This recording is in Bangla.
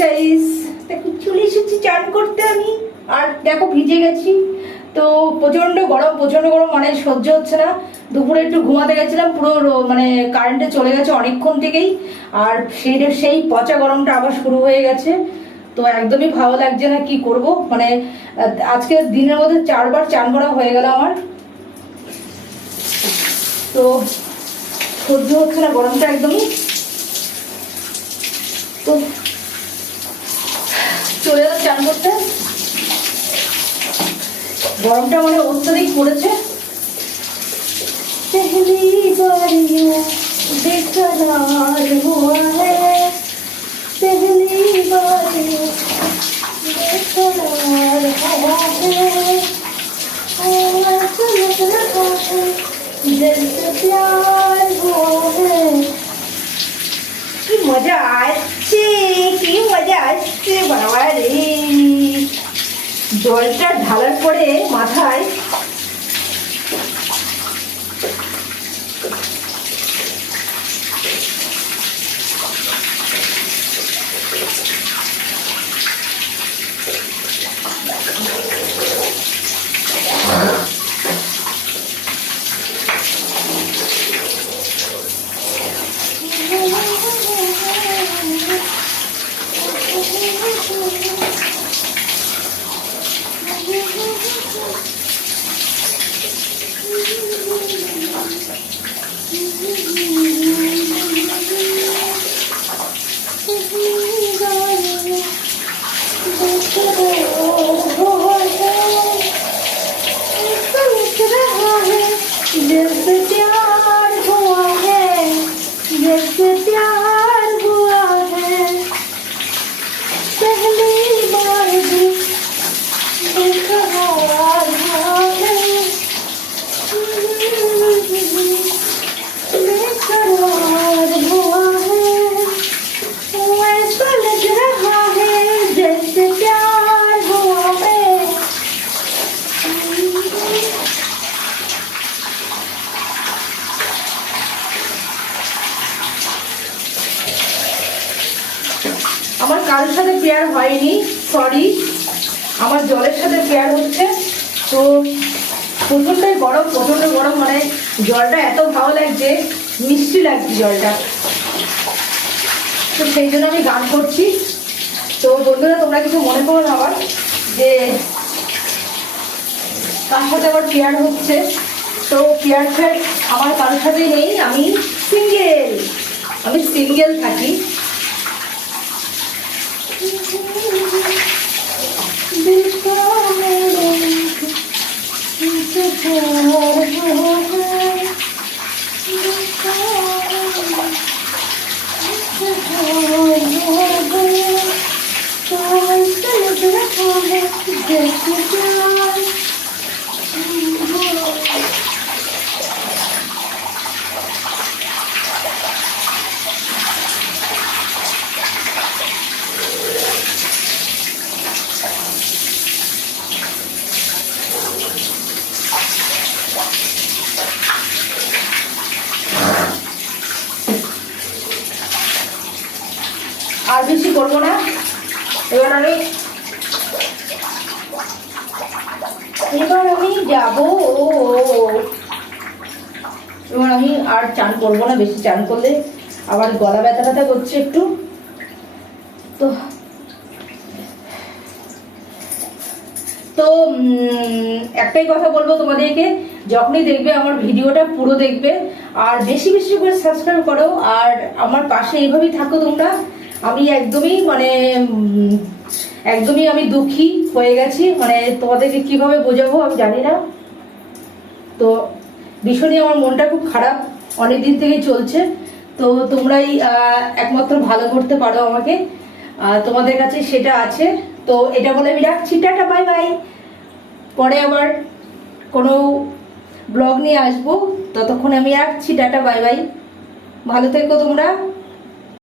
গাইস, দেখো চলে এসেছি চান করতে আমি। আর দেখো ভিজে গেছি, তো প্রচন্ড গরম মানে সহ্য হচ্ছে না। দুপুরে একটু ঘুমাতে গেছিলাম, পুরো মানে কারেন্টে চলে গেছে অনেকক্ষণ থেকেই। আর সেই পচা গরমটা আবার শুরু হয়ে গেছে, তো একদমই ভালো লাগছে না। কি করব, মানে আজকে দিনের মধ্যে 4বার চান করা হয়ে গেল আমার, তো সহ্য হচ্ছে না গরমটা একদমই। তো চলে এলাম চান করতে। গরমটা মানে অত্যাধিক পড়েছে। पहली बारियां बेकरार हुआ है, पहली बारियां बेकरार हुआ है, ऐसा लग रहा है जैसे प्यार हुआ है। কি মজা আসছে, কি মজা আসছে বাবা রে। জলটা ঢালার পরে মাথায় जैसे प्यार हुआ है, जैसे प्यार हुआ है, पहली बार भी बेकरार हुआ है, बेकरार हुआ है, ऐसा लग रहा है जैसे प्यार हुआ है। আমার কারোর সাথে পেয়ার হয়নি, সরি, আমার জলের সাথে পেয়ার হচ্ছে। তো প্রচন্ড গরম, মানে জলটা এত ভালো লাগছে, মিষ্টি লাগছে জলটা, তো সেই জন্য আমি গান করছি। তো বন্ধুরা, তোমরা কিছু মনে করো না আবার যে তার সাথে আবার পেয়ার হচ্ছে। তো পেয়ার আমার কারোর সাথেই নেই, আমি সিঙ্গেল থাকি। আর বেশি করবো না। এবার আমি যাবো, এবার আমি আর চান করবো না। বেশি চান করলে আবার গলা ব্যথা করছে একটু। তো একটাই কথা বলবো তোমাদেরকে, যখনই দেখবে আমার ভিডিওটা পুরো দেখবে, আর বেশি বেশি করে সাবস্ক্রাইব করো, আর আমার পাশে এইভাবেই থাকো তোমরা। আমি একদমই আমি দুঃখী হয়ে গেছি, মানে তোমাদেরকে কিভাবে বোঝাবো আমি জানি না। তো ভীষণই আমার মনটা খুব খারাপ, অনেকদিন থেকেই চলছে। তো তোমরাই একমাত্র ভালো করতে পারো আমাকে, তোমাদের কাছে সেটা আছে। তো এটা বলে আমি রাখছি, টাটা বাই বাই। পরে আবার কোনো ব্লগ নিয়ে আসবো, ততক্ষণ আমি রাখছি, টাটা বাই বাই। ভালো থেকো তোমরা।